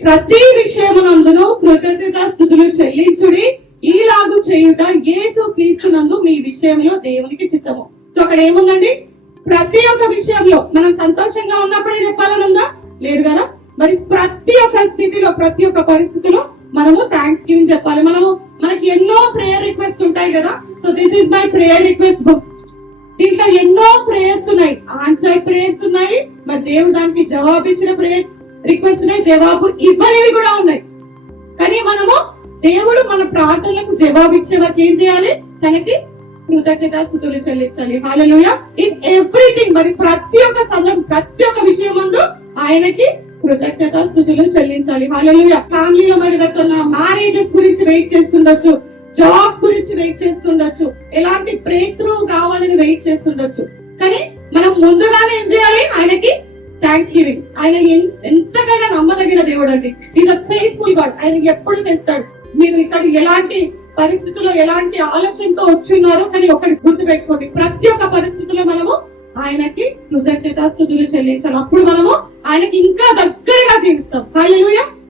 ప్రతి విషయమునందును కృతజ్ఞత స్థుతులు చెల్లించుడి. ఈలాగు చేయుట యేసు క్రీస్తునందు మీ విషయంలో దేవునికి చిత్తము. సో అక్కడ ఏముందండి? ప్రతి ఒక్క విషయంలో మనం సంతోషంగా ఉన్నప్పుడే చెప్పాలని ఉందా లేదు కదా? మరి ప్రతి ఒక్క స్థితిలో ప్రతి ఒక్క పరిస్థితిలో మనము థ్యాంక్స్ గివింగ్ చెప్పాలి. మనము మనకి ఎన్నో ప్రేయర్ రిక్వెస్ట్ ఉంటాయి కదా? So this is my prayer request book దీంట్లో ఎన్నో ప్రేయర్స్ ఉన్నాయి. ఆన్సర్ ప్రేయర్స్ ఉన్నాయి. మరి దేవుడు దానికి జవాబు ఇచ్చిన ప్రేయర్స్ రిక్వెస్ట్ జవాబు ఇవ్వనివి కూడా ఉన్నాయి. కానీ మనము దేవుడు మన ప్రార్థనలకు జవాబు ఇచ్చే వరకు ఏం చేయాలి? తనకి కృతజ్ఞతాస్థుతులు చెల్లించాలి. హాలూయ ఇన్ ఎవ్రీథింగ్ మరి ప్రతి ఒక్క సమయం ప్రతి ఒక్క విషయం ముందు ఆయనకి కృతజ్ఞతాస్థుతులు చెల్లించాలి. హాలలోయ ఫ్యామిలీలో మరి వెళ్తున్న మ్యారేజెస్ గురించి వెయిట్ చేస్తుండొచ్చు. జాబ్స్ గురించి వెయిట్ చేస్తుండొచ్చు. ఎలాంటి బ్రేక్ త్రూ కావాలని వెయిట్ చేస్తుండొచ్చు. కానీ మనం ముందుగానే ఏం చేయాలి? ఆయనకి థ్యాంక్స్ గివింగ్ ఆయన ఎంతకైనా నమ్మదగిన దేవుడు అండి ఈజ్ ఫెయిత్ఫుల్ గాడ్ ఆయన ఎప్పుడు చేస్తాడు. మీరు ఇక్కడ ఎలాంటి పరిస్థితుల్లో ఎలాంటి ఆలోచనతో వచ్చి ఉన్నారో కానీ ఒకటి గుర్తు పెట్టుకోండి ప్రతి ఒక్క పరిస్థితుల్లో మనము ఆయనకి కృతజ్ఞతాస్తుతులు చెల్లించాలి. అప్పుడు మనము ఆయనకి ఇంకా దగ్గరగా జీవిస్తాం. హాయ్